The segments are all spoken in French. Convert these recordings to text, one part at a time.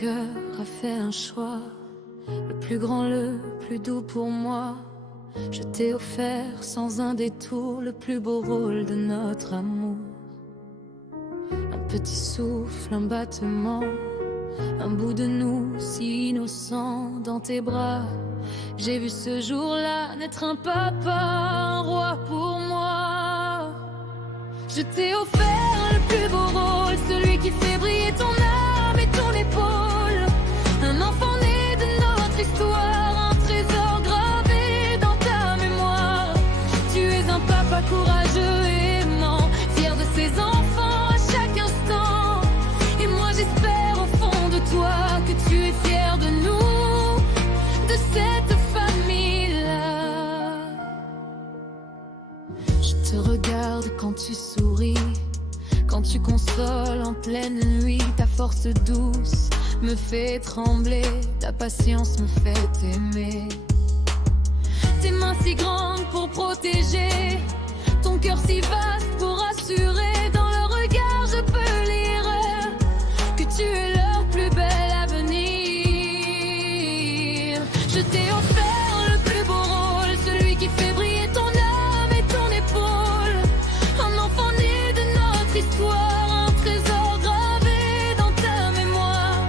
cœur a fait un choix, le plus grand, le plus doux pour moi. Je t'ai offert sans un détour le plus beau rôle de notre amour. Un petit souffle, un battement, un bout de nous si innocent dans tes bras. J'ai vu ce jour-là naître un papa, un roi pour moi. Je t'ai offert le plus beau rôle, celui qui fait briller ton âme et ton épaule. Un enfant né de notre histoire, un trésor gravé dans ta mémoire. Tu es un papa courageux et aimant, fier de ses enfants à chaque instant. Et moi j'espère au fond de toi que tu es fier de nous, de cette famille-là. Je te regarde quand tu souris, quand tu consoles en pleine nuit. Ta force douce me fait trembler, ta patience me fait aimer. Tes mains si grandes pour protéger, ton cœur si vaste pour assurer. Dans le regard je peux lire que tu es leur plus bel avenir. Je t'ai offert le plus beau rôle, celui qui fait briller ton âme et ton épaule. Un enfant né de notre histoire, un trésor gravé dans ta mémoire.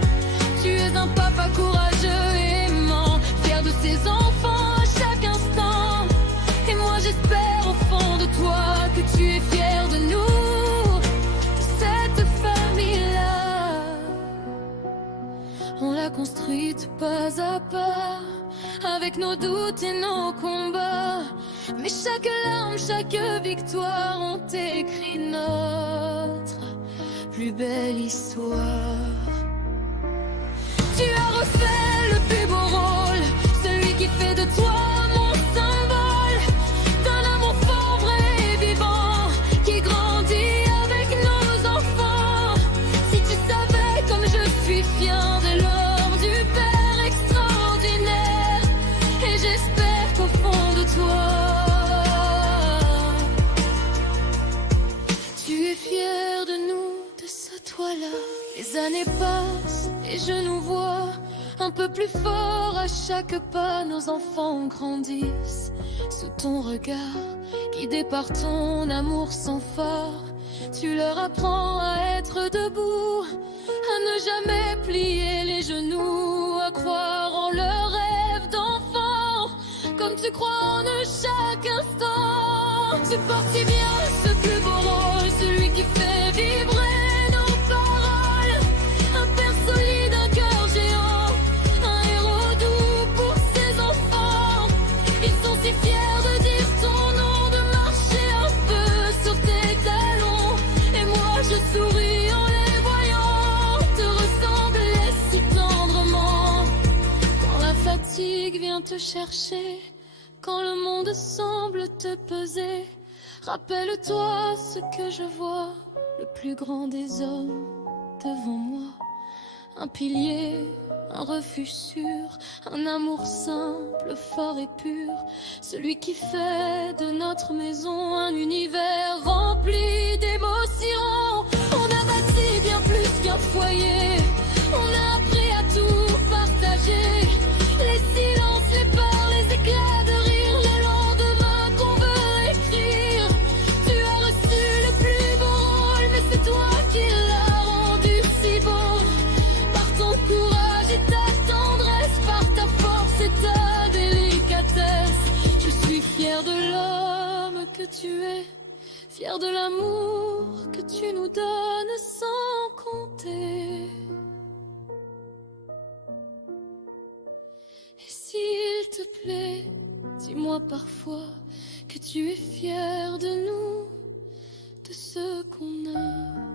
Tu es un papa courageux et aimant, fier de ses enfants à chaque instant. Et moi j'espère au fond de toi que tu es fier de nous, de cette famille-là. On l'a construite pas à pas, avec nos doutes et nos combats. Mais chaque larme, chaque victoire ont écrit notre plus belle histoire. Tu as refait le plus beau rôle, celui qui fait de toi mon symbole. D'un amour fort, vrai et vivant, qui grandit avec nos enfants. Si tu savais comme je suis fière de l'homme, du père extraordinaire. Et j'espère qu'au fond de toi, tu es fier de nous, de ce toi-là. Les années passent et je nous vois un peu plus fort à chaque pas. Nos enfants grandissent sous ton regard, guidés par ton amour sans phare. Tu leur apprends à être debout, à ne jamais plier les genoux, à croire en leurs rêves d'enfant, comme tu crois en eux chaque instant. Tu portes si bien ce plus beau rôle, celui qui fait vibrer nos paroles. Un père solide, un cœur géant, un héros doux pour ses enfants. Ils sont si fiers de dire ton nom, de marcher un peu sur tes talons. Et moi je souris en les voyant te ressembler si tendrement. Quand la fatigue vient te chercher, quand le monde semble te peser, rappelle-toi ce que je vois, le plus grand des hommes devant moi. Un pilier, un refuge sûr, un amour simple, fort et pur. Celui qui fait de notre maison un univers rempli d'émotions. On a bâti bien plus qu'un foyer, on a appris à tout partager. Les silences, les peurs, les éclats de rire, les lendemains qu'on veut écrire. Tu as reçu le plus beau rôle, mais c'est toi qui l'as rendu si beau. Par ton courage et ta tendresse, par ta force et ta délicatesse. Je suis fière de l'homme que tu es, fière de l'amour que tu nous donnes sans compter. Et s'il te plaît, dis-moi parfois que tu es fier de nous, de ce qu'on a.